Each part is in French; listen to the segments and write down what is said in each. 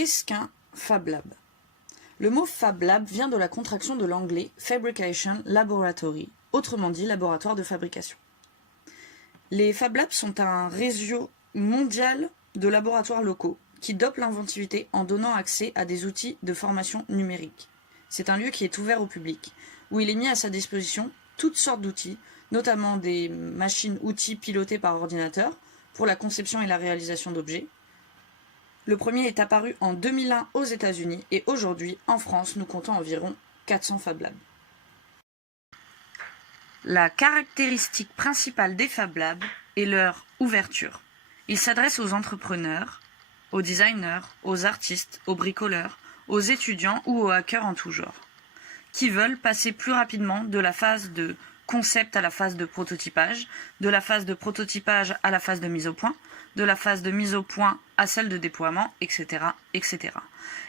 Qu'est-ce qu'un Fab Lab? Le mot Fab Lab vient de la contraction de l'anglais Fabrication Laboratory, autrement dit laboratoire de fabrication. Les Fab Labs sont un réseau mondial de laboratoires locaux qui dopent l'inventivité en donnant accès à des outils de formation numérique. C'est un lieu qui est ouvert au public, où il est mis à sa disposition toutes sortes d'outils, notamment des machines-outils pilotées par ordinateur pour la conception et la réalisation d'objets. Le premier est apparu en 2001 aux États-Unis et aujourd'hui, en France, nous comptons environ 400 Fab Labs. La caractéristique principale des Fab Labs est leur ouverture. Ils s'adressent aux entrepreneurs, aux designers, aux artistes, aux bricoleurs, aux étudiants ou aux hackers en tout genre, qui veulent passer plus rapidement de la phase de concept à la phase de prototypage, de la phase de prototypage à la phase de mise au point, de la phase de mise au point à celle de déploiement, etc., etc.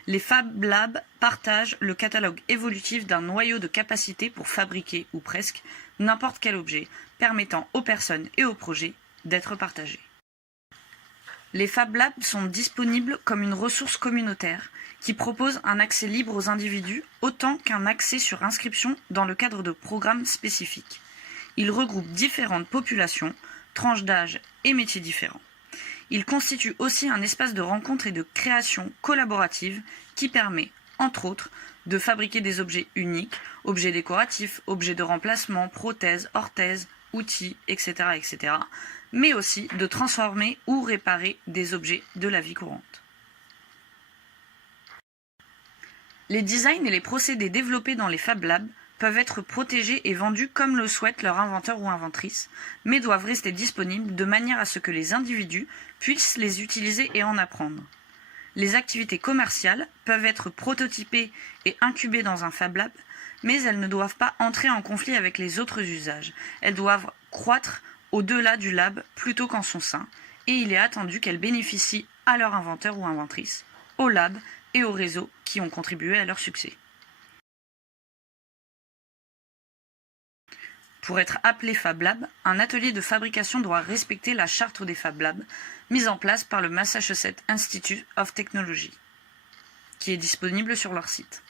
Les Fab Labs partagent le catalogue évolutif d'un noyau de capacité pour fabriquer, ou presque, n'importe quel objet, permettant aux personnes et aux projets d'être partagés. Les Fab Labs sont disponibles comme une ressource communautaire qui propose un accès libre aux individus autant qu'un accès sur inscription dans le cadre de programmes spécifiques. Ils regroupent différentes populations, tranches d'âge et métiers différents. Ils constituent aussi un espace de rencontre et de création collaborative qui permet, entre autres, de fabriquer des objets uniques, objets décoratifs, objets de remplacement, prothèses, orthèses, outils, etc., etc., mais aussi de transformer ou réparer des objets de la vie courante. Les designs et les procédés développés dans les Fab Labs peuvent être protégés et vendus comme le souhaite leur inventeur ou inventrice, mais doivent rester disponibles de manière à ce que les individus puissent les utiliser et en apprendre. Les activités commerciales peuvent être prototypées et incubées dans un Fab Lab, mais elles ne doivent pas entrer en conflit avec les autres usages. Elles doivent croître au-delà du lab plutôt qu'en son sein, et il est attendu qu'elles bénéficient à leur inventeur ou inventrice, au lab et au réseau qui ont contribué à leur succès. Pour être appelé Fab Lab, un atelier de fabrication doit respecter la charte des Fab Labs, mise en place par le Massachusetts Institute of Technology, qui est disponible sur leur site.